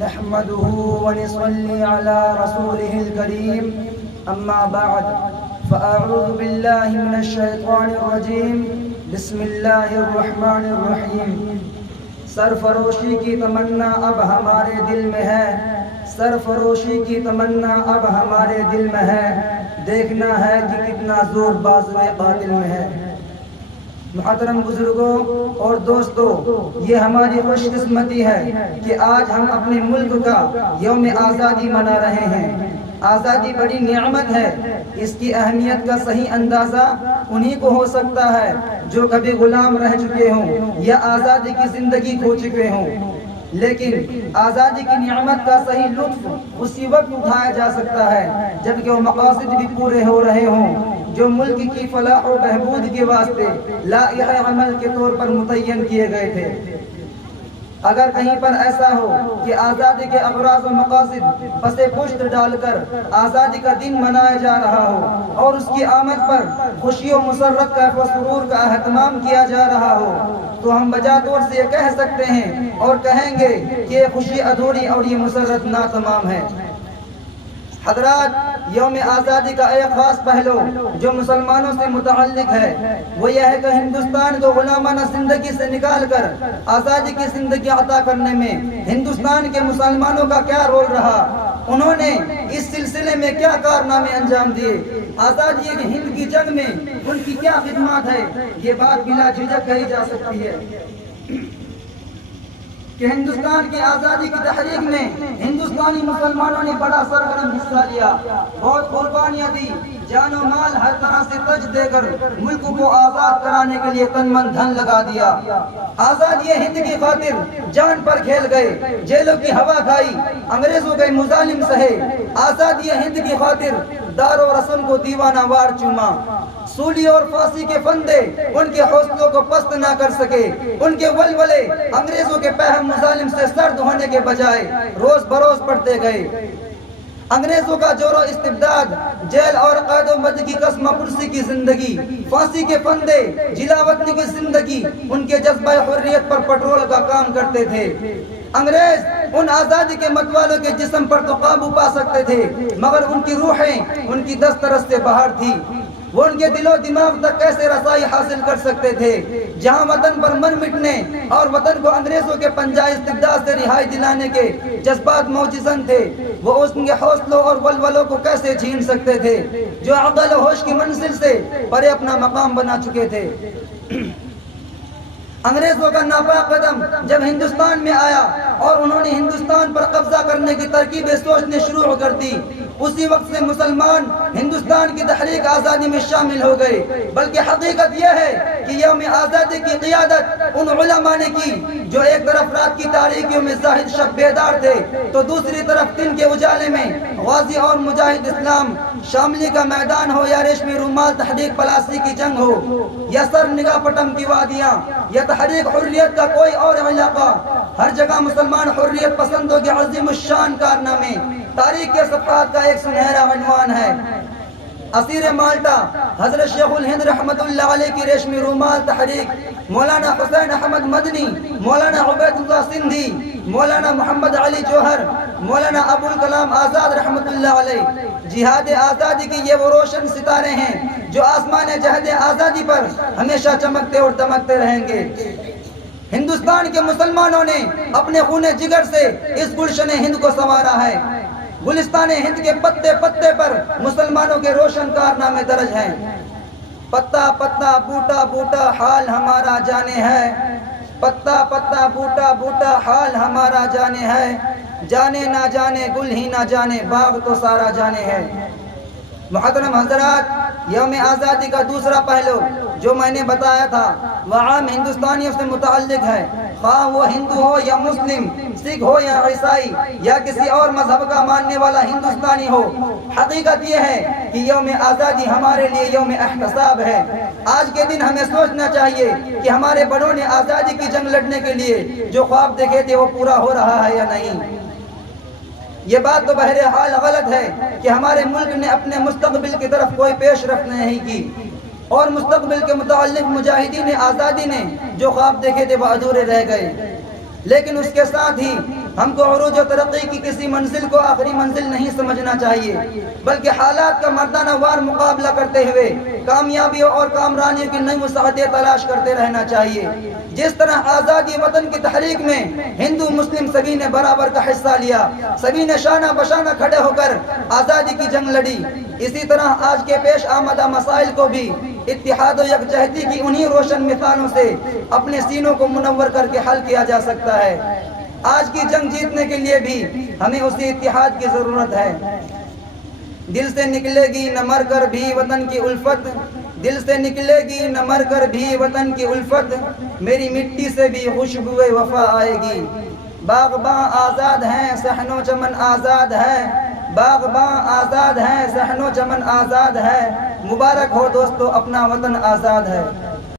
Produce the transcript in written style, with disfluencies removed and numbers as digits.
نحمده ونصلي على رسوله الكريم أما بعد فأعوذ بالله من الشيطان الرجيم بسم الله الرحمن الرحيم سرفروشی کی تمنا اب ہمارے دل میں ہے، سرفروشی کی تمنا اب ہمارے دل میں ہے، دیکھنا ہے کہ کتنا زور بازوئے قاتل میں ہے۔ محترم بزرگوں اور دوستوں، یہ ہماری خوش قسمتی ہے کہ آج ہم اپنے ملک کا یوم آزادی منا رہے ہیں۔ آزادی بڑی نعمت ہے، اس کی اہمیت کا صحیح اندازہ انہی کو ہو سکتا ہے جو کبھی غلام رہ چکے ہوں یا آزادی کی زندگی کھو چکے ہوں، لیکن آزادی کی نعمت کا صحیح لطف اسی وقت اٹھایا جا سکتا ہے جبکہ وہ مقاصد بھی پورے ہو رہے ہوں جو ملک کی فلاح و بہبود کے واسطے لائحہ عمل کے طور پر متعین کیے گئے تھے۔ اگر کہیں پر ایسا ہو کہ آزادی کے اغراض و مقاصد پس پشت ڈال کر آزادی کا دن منایا جا رہا ہو اور اس کی آمد پر خوشی و مسرت کا و سرور کا اہتمام کیا جا رہا ہو تو ہم بجا طور سے یہ کہہ سکتے ہیں اور کہیں گے کہ یہ خوشی ادھوری اور یہ مسرت ناتمام ہے۔ حضرات، یوم آزادی کا ایک خاص پہلو جو مسلمانوں سے متعلق ہے وہ یہ ہے کہ ہندوستان کو غلامانہ زندگی سے نکال کر آزادی کی زندگی عطا کرنے میں ہندوستان کے مسلمانوں کا کیا رول رہا، انہوں نے اس سلسلے میں کیا کارنامے انجام دیے، آزادی کی ہند کی جنگ میں ان کی کیا خدمات ہے، یہ بات بلا جھجک کہی جا سکتی ہے کہ ہندوستان کی آزادی کی تحریک میں ہندوستانی مسلمانوں نے بڑا سرگرم حصہ لیا، بہت قربانیاں دی، جان و مال ہر طرح سے تج دے کر ملک کو آزاد کرانے کے لیے تن من دھن لگا دیا۔ آزادی ہند کی خاطر جان پر کھیل گئے، جیلوں کی ہوا کھائی، انگریزوں کے مظالم سہے، آزادی ہند کی خاطر دار و رسم کو دیوانہ وار چوما، سولی اور پھانسی کے فندے ان کے حوصلوں کو پست نہ کر سکے، ان کے ولولے انگریزوں کے پہم مظالم سے سرد ہونے کے بجائے روز بروز بڑھتے گئے۔ انگریزوں کا جور و استبداد، جیل اور قید و بند کی قسم پرسی کی زندگی، پھانسی کے فندے، جلا وطنی کی زندگی ان کے جذبہ حریت پر پٹرول کا کام کرتے تھے۔ انگریز ان آزادی کے متوالوں کے جسم پر تو قابو پا سکتے تھے مگر ان کی روحیں ان کی دسترس سے باہر تھی، وہ ان کے دل و دماغ تک کیسے رسائی حاصل کر سکتے تھے؟ جہاں وطن پر من مٹنے اور وطن کو انگریزوں کے پنجہ استبداد سے رہائی دلانے کے جذبات موجزن تھے، وہ اس کے حوصلوں اور ولولوں کو کیسے چھین سکتے تھے جو عقل و ہوش کی منزل سے پرے اپنا مقام بنا چکے تھے۔ انگریزوں کا ناپاک قدم جب ہندوستان میں آیا اور انہوں نے ہندوستان پر قبضہ کرنے کی ترکیبیں سوچنے شروع کر دی، اسی وقت سے مسلمان ہندوستان کی تحریک آزادی میں شامل ہو گئے۔ بلکہ حقیقت یہ ہے کہ یوم آزادی کی قیادت ان علماء نے کی جو ایک طرف رات کی تاریکیوں میں زاہد شب بیدار تھے تو دوسری طرف دن کے اجالے میں غازی اور مجاہد اسلام، شاملی کا میدان ہو یا ریشمی رومال تحریک پلاسی کی جنگ ہو یا سر نگاہ پٹم کی وادیاں یا تحریک حریت کا کوئی اور علاقہ، ہر جگہ مسلمان حریت پسندوں کے عظیم الشان کارنامے تاریخ کے صفحات کا ایک سنہرا عنوان ہے۔ اسیر مالٹا حضرت شیخ الہند رحمت اللہ علیہ کی ریشمی رومال تحریک، مولانا حسین احمد مدنی، مولانا عبید اللہ سندھی، مولانا محمد علی جوہر، مولانا ابوالکلام آزاد رحمت اللہ علیہ، جہاد آزادی کی یہ وہ روشن ستارے ہیں جو آسمان جہد آزادی پر ہمیشہ چمکتے اور دمکتے رہیں گے۔ ہندوستان کے مسلمانوں نے اپنے خون جگر سے اس گلشن ہند کو سنوارا ہے۔ گلستان ہند کے پتے پتے پر مسلمانوں کے روشن کارنامے درج ہیں۔ پتا پتا بوٹا بوٹا حال ہمارا جانے ہے، پتا پتا بوٹا بوٹا حال ہمارا جانے ہے، جانے نہ جانے گل ہی نہ جانے باغ تو سارا جانے ہے۔ محترم حضرات، یوم آزادی کا دوسرا پہلو جو میں نے بتایا تھا وہ عام ہندوستانیوں سے متعلق ہے، خواہ وہ ہندو ہو یا مسلم، سکھ ہو یا عیسائی یا کسی اور مذہب کا ماننے والا ہندوستانی ہو۔ حقیقت یہ ہے کہ یوم آزادی ہمارے لیے یوم احتساب ہے۔ آج کے دن ہمیں سوچنا چاہیے کہ ہمارے بڑوں نے آزادی کی جنگ لڑنے کے لیے جو خواب دیکھے تھے وہ پورا ہو رہا ہے یا نہیں۔ یہ بات تو بہرحال غلط ہے کہ ہمارے ملک نے اپنے مستقبل کی طرف کوئی پیش رفت نہیں کی اور مستقبل کے متعلق مجاہدین آزادی نے جو خواب دیکھے تھے وہ ادھورے رہ گئے، لیکن اس کے ساتھ ہی ہم کو عروج و ترقی کی کسی منزل کو آخری منزل نہیں سمجھنا چاہیے، بلکہ حالات کا مردانہ وار مقابلہ کرتے ہوئے کامیابیوں اور کامرانیوں کی نئی وسعتیں تلاش کرتے رہنا چاہیے۔ جس طرح آزادی وطن کی تحریک میں ہندو مسلم سبھی نے برابر کا حصہ لیا، سبھی نے شانہ بشانہ کھڑے ہو کر آزادی کی جنگ لڑی، اسی طرح آج کے پیش آمدہ مسائل کو بھی اتحاد و یکجہتی کی انہی روشن مثالوں سے اپنے سینوں کو منور کر کے حل کیا جا سکتا ہے۔ آج کی جنگ جیتنے کے لیے بھی ہمیں اسی اتحاد کی ضرورت ہے۔ دل سے نکلے گی نہ مر کر بھی وطن کی الفت، دل سے نکلے گی نہ مر کر بھی وطن کی الفت، میری مٹی سے بھی خوشبوئے وفا آئے گی۔ باغباں آزاد ہیں صحن و چمن آزاد ہے، باغباں آزاد ہیں صحن و چمن آزاد ہے، مبارک ہو دوستو اپنا وطن آزاد ہے۔